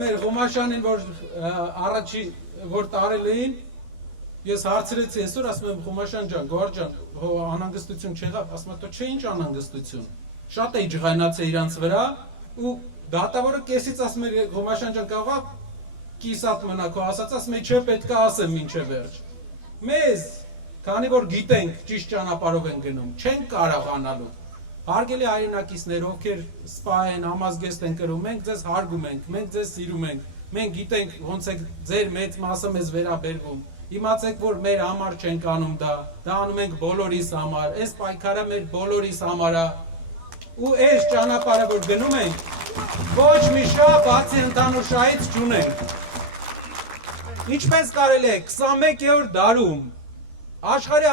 Մեր Ղոմաշյանին, որ առաջի որ տարել էին, ես հարցրեցի այսօր, ասում եմ Ղոմաշյան ջան, Գոհար ջան, անհանգստություն չեղավ, ասում եմ, չէ ինչ անհանգստություն։ Շատ էի ջղայնացել իրանց վրա ու դատավորը կեսից ասում էր Ղոմաշյան ջան, կարող կիսատ մնա քո ասած, ասում եմ, չէ, պետք է ասեմ մինչև վերջ։ Մեզ, քանի որ գիտենք ճիշտ ճանապարհով են գնում, չենք կարողանալու։ Հարգելի հայրենակիցներ, ովքեր սպա են, համազգեստ են կրում, մենք ձեզ հարգում ենք, մենք ձեզ սիրում ենք, մենք գիտենք ոնց է ձեր մեծ մասը մեզ վերաբերվում։ Իմացեք, որ մեր համար չենք անում դա անում ենք բոլորիս համար, այս պայքարը մեր բոլորիս համար է։ Ու այս ճանապարհը, որ գնում ենք, ոչ մի շահ բացի ընդհանուր շահից չունենք։ Ինչպես կարելի է 21-րդ դարում աշխարհի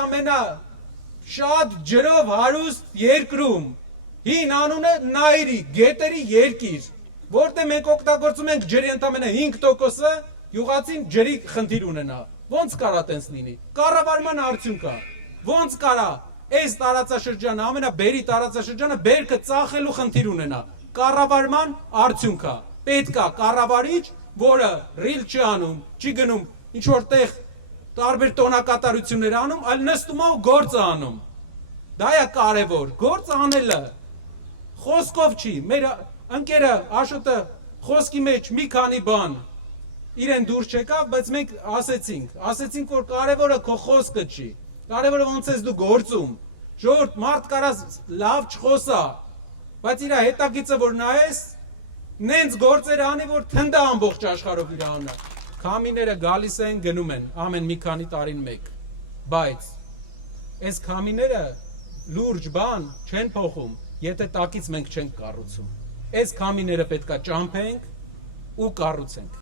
շատ ջրով հարուստ երկրում, հին անունը Նայրի, գետերի երկիր, որտեղ մենք օգտագործում ենք ջրի ընդամենը 5%-ը, յուղացին ջրի խնդիր ունենա։ Ոնց կարա տենց լինի։ Կառավարման արդյունք է։ Ոնց կարա այս տարածաշրջանը, ամենաբերի տարածաշրջանը բերքը ծախելու խնդիր ունենա։ Կառավարման արդյունք է։ Պետք է կառավարիչ, որը ռիլ չի անում, չի գնում ինչ որտեղ տարբեր տոնակատարություններ անում, այլ նստում ու գործը անում։ Դա է կարևոր, գործը անելը։ Խոսքով չի, մեր ընկերը Աշոտը խոսքի մեջ մի քանի բան իրեն դուրս չեկավ, բայց մենք ասեցինք, որ կարևորը քո խոսքը չի, կարևորը ոնց ես դու գործում։ Ժողովուրդ, մարդ կարա լավ չխոսա, բայց իր հետագիծը որ նայես, նենց գործեր անի, որ թնդա ամբողջ աշխարհով իր անունը։ Քամիները գալիս են, գնում են, ամեն մի քանի տարին մեկ, բայց այս քամիները լուրջ բան չեն փոխում, եթե տակից մենք չենք կառուցում։ Այս քամիները պետք է ճամփենք ու կառուցենք։